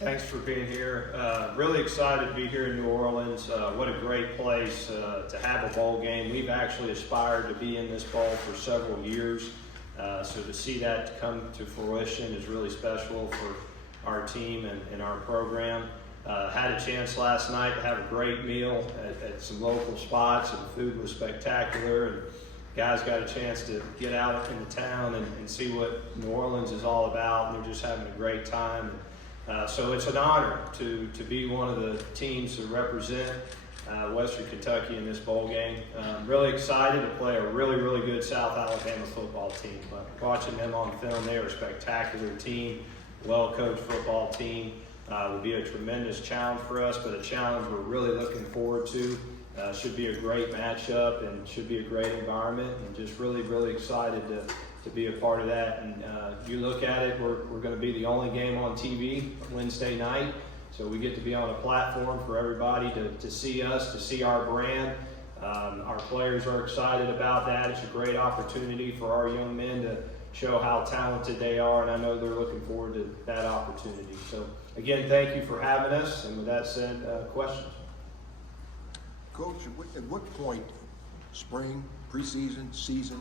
Thanks for being here. Really excited to be here in New Orleans. What a great place to have a bowl game. We've actually aspired to be in this bowl for several years. So to see that come to fruition is really special for our team and our program. Had a chance last night to have a great meal at some local spots, and the food was spectacular. And guys got a chance to get out into town and see what New Orleans is all about, and they're just having a great time. So it's an honor to be one of the teams to represent Western Kentucky in this bowl game. Really excited to play a really, really good South Alabama football team. Watching them on film, they are a spectacular team, well-coached football team. Will be a tremendous challenge for us, but a challenge we're really looking forward to. Should be a great matchup and should be a great environment, and just really, really excited to be a part of that. And you look at it, we're going to be the only game on TV Wednesday night, so we get to be on a platform for everybody to see us, to see our brand. Our players are excited about that. It's a great opportunity for our young men to show how talented they are, and I know they're looking forward to that opportunity. So again, thank you for having us, and with that said, questions? Coach, at what point, spring, preseason, season,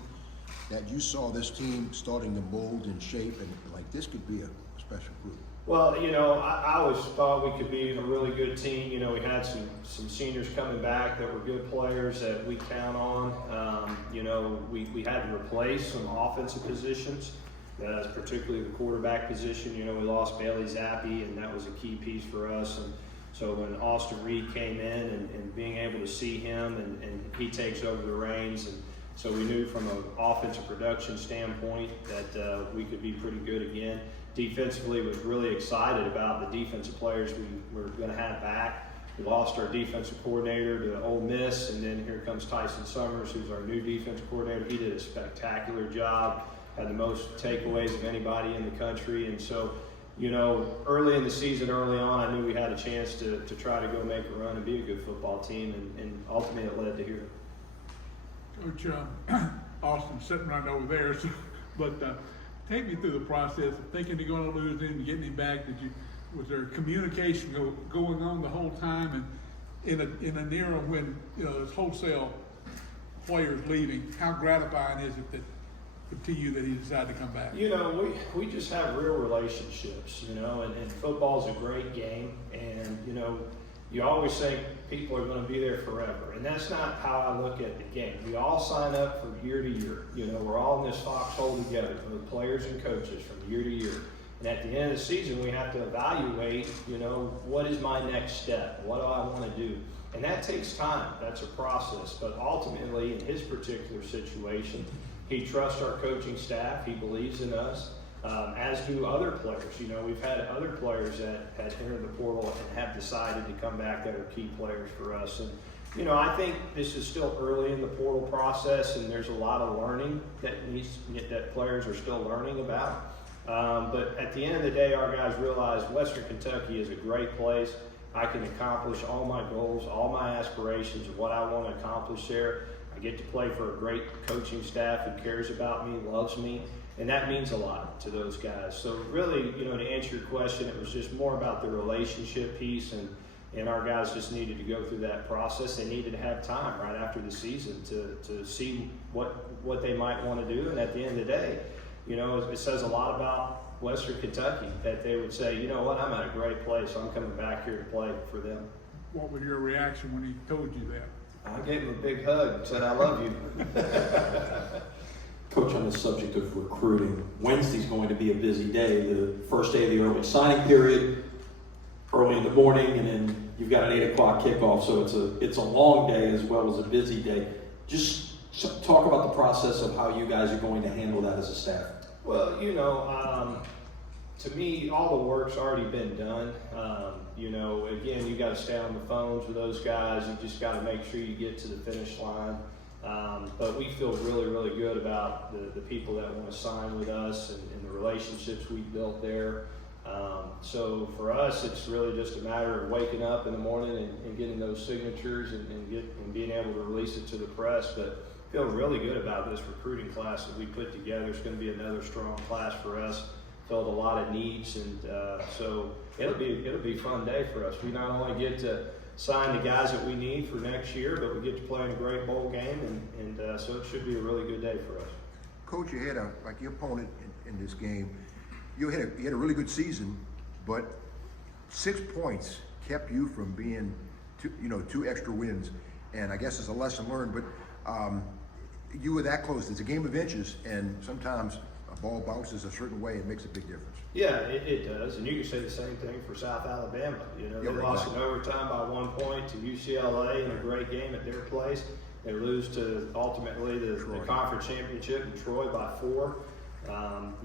that you saw this team starting to mold and shape and like this could be a special group? Well, I always thought we could be a really good team. We had some seniors coming back that were good players that we count on. We had to replace some offensive positions, particularly the quarterback position. We lost Bailey Zappi, and that was a key piece for us. And so when Austin Reed came in and being able to see him and he takes over the reins, and so we knew from an offensive production standpoint that we could be pretty good again. Defensively, was really excited about the defensive players we were going to have back. We lost our defensive coordinator to Ole Miss, and then here comes Tyson Summers, who's our new defensive coordinator. He did a spectacular job, had the most takeaways of anybody in the country. And so, early in the season, early on, I knew we had a chance to try to go make a run and be a good football team, and ultimately it led to here. Coach, Austin's sitting right over there, but take me through the process of thinking you're going to lose him and getting him back. Was there communication going on the whole time? And in an era when there's wholesale players leaving, how gratifying is it to you that he decided to come back? We just have real relationships, and football's a great game, and you always think people are going to be there forever, and that's not how I look at the game. We all sign up for year to year. We're all in this foxhole together, with players and coaches from year to year. And at the end of the season, we have to evaluate, what is my next step? What do I want to do? And that takes time. That's a process. But ultimately, in his particular situation, he trusts our coaching staff. He believes in us. As do other players. We've had other players that had entered the portal and have decided to come back that are key players for us. And, I think this is still early in the portal process, and there's a lot of learning that players are still learning about. But at the end of the day, our guys realize Western Kentucky is a great place. I can accomplish all my goals, all my aspirations of what I want to accomplish there. I get to play for a great coaching staff who cares about me, loves me. And that means a lot to those guys. So really, to answer your question, it was just more about the relationship piece, and our guys just needed to go through that process. They needed to have time right after the season to see what they might want to do. And at the end of the day, it says a lot about Western Kentucky that they would say, what, I'm at a great place. I'm coming back here to play for them. What was your reaction when he told you that? I gave him a big hug and said, I love you. Coach, on the subject of recruiting, Wednesday's going to be a busy day, the first day of the early signing period, early in the morning, and then you've got an 8 o'clock kickoff, so it's a long day as well as a busy day. Just talk about the process of how you guys are going to handle that as a staff. Well, to me, all the work's already been done. Again, you got to stay on the phones with those guys. You just got to make sure you get to the finish line. But we feel really, really good about the people that want to sign with us and the relationships we've built there. So for us, it's really just a matter of waking up in the morning and getting those signatures and being able to release it to the press. But feel really good about this recruiting class that we put together. It's going to be another strong class for us. filled a lot of needs, and so it'll be a fun day for us. We not only get to sign the guys that we need for next year, but we get to play in a great bowl game, and so it should be a really good day for us. Coach, you had like your opponent in this game, you had a really good season, but 6 points kept you from being two extra wins, and I guess it's a lesson learned, but you were that close. It's a game of inches, and sometimes a ball bounces a certain way, it makes a big difference. Yeah, it does, and you can say the same thing for South Alabama. You know, they lost in overtime by 1 point to UCLA in a great game at their place. They lose to ultimately the conference championship in Troy by 4.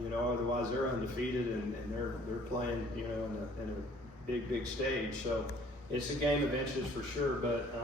You know, otherwise they're undefeated and they're playing, you know, in a big stage. So it's a game of inches for sure. But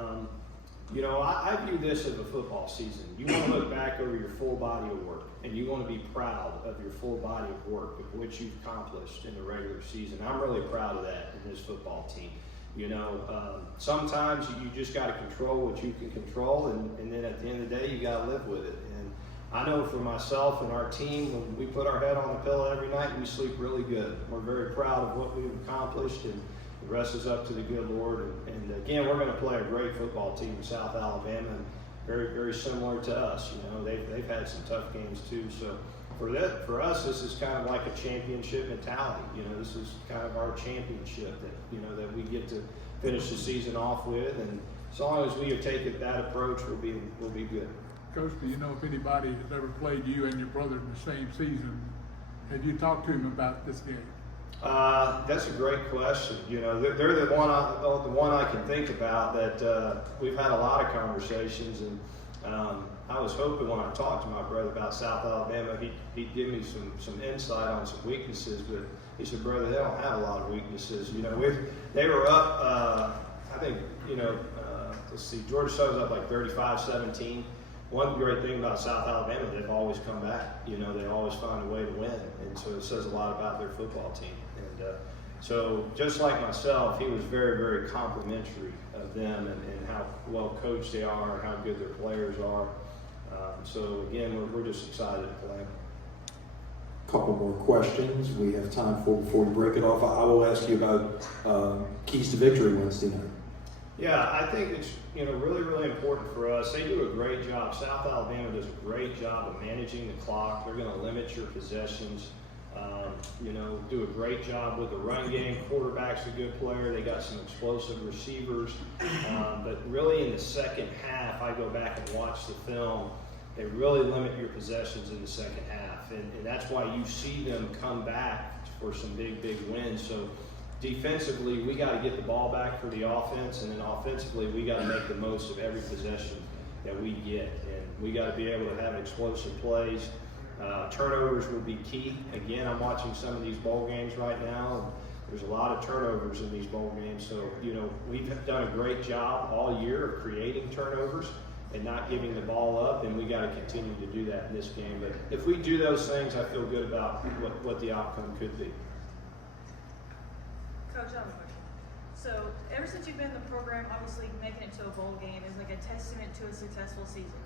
you know, I view this as a football season. You want to look back over your full body of work, and you want to be proud of your full body of work, of what you've accomplished in the regular season. I'm really proud of that in this football team. You know, sometimes you just got to control what you can control, and then at the end of the day, you got to live with it. And I know for myself and our team, when we put our head on the pillow every night, we sleep really good. We're very proud of what we've accomplished, and the rest is up to the good Lord. And again, we're going to play a great football team in South Alabama, and very similar to us. You know, they've had some tough games too. So for us, this is kind of like a championship mentality. You know, this is kind of our championship that we get to finish the season off with. And as long as we take that approach, we'll be good. Coach, do you know if anybody has ever played you and your brother in the same season? Have you talked to him about this game? That's a great question. You know, they're the one I can think about that we've had a lot of conversations, and I was hoping when I talked to my brother about South Alabama, he'd give me some insight on some weaknesses. But he said, "Brother, they don't have a lot of weaknesses." You know, they were up. I think let's see, Georgia Southern was up like 35-17. One great thing about South Alabama, they've always come back. You know, they always find a way to win, and so it says a lot about their football team. And so, just like myself, he was very complimentary of them and how well coached they are and how good their players are. So again, we're just excited to play. Couple more questions we have time for before we break it off. I will ask you about keys to victory Wednesday night. Yeah, I think it's really important for us. They do a great job. South Alabama does a great job of managing the clock. They're going to limit your possessions. Do a great job with the run game. Quarterback's a good player. They got some explosive receivers. But really in the second half, I go back and watch the film. They really limit your possessions in the second half. And that's why you see them come back for some big wins. So defensively, we got to get the ball back for the offense, and then offensively, we got to make the most of every possession that we get, and we got to be able to have explosive plays. Turnovers will be key. Again, I'm watching some of these bowl games right now, and there's a lot of turnovers in these bowl games. So, we've done a great job all year of creating turnovers and not giving the ball up, and we got to continue to do that in this game. But if we do those things, I feel good about what the outcome could be. Coach, I have a question. So, ever since you've been in the program, obviously making it to a bowl game is like a testament to a successful season.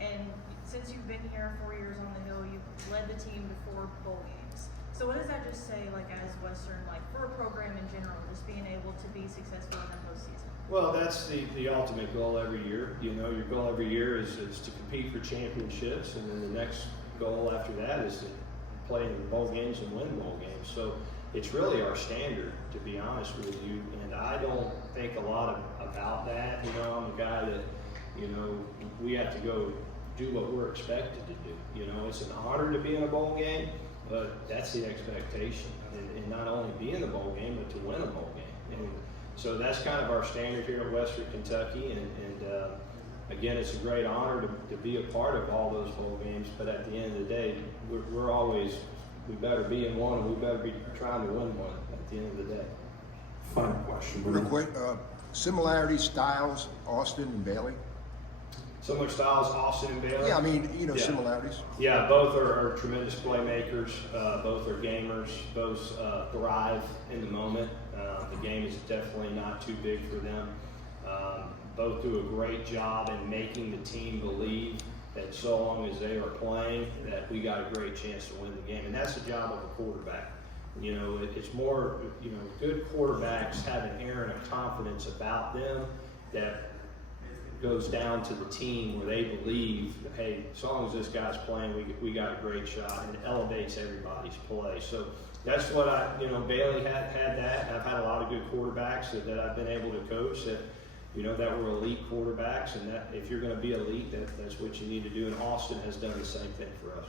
And since you've been here 4 years on the Hill, you've led the team to 4 bowl games. So what does that just say, like as Western, like for a program in general, just being able to be successful in the postseason? Well, that's the ultimate goal every year. Your goal every year is to compete for championships, and then the next goal after that is to play in bowl games and win bowl games. So it's really our standard, to be honest with you, and I don't think a lot about that. I'm a guy that, we have to go do what we're expected to do. It's an honor to be in a bowl game, but that's the expectation, and not only be in the bowl game, but to win a bowl game. And so that's kind of our standard here at Western Kentucky, and again, it's a great honor to be a part of all those bowl games, but at the end of the day, we're always, we better be in one, and we better be trying to win one at the end of the day. Final question. Real quick, similarities, styles, Austin and Bailey? Similar styles, Austin and Bailey? Yeah, I mean, Yeah. similarities. Yeah, both are tremendous playmakers. Both are gamers. Both thrive in the moment. The game is definitely not too big for them. Both do a great job in making the team believe that so long as they are playing, that we got a great chance to win the game. And that's the job of a quarterback. You know, it's more, you know, good quarterbacks have an air and a confidence about them that goes down to the team where they believe, hey, as long as this guy's playing, we got a great shot, and it elevates everybody's play. So that's what Bailey had that, and I've had a lot of good quarterbacks that I've been able to coach that, you know, that were elite quarterbacks, and that if you're going to be elite, that's what you need to do, and Austin has done the same thing for us.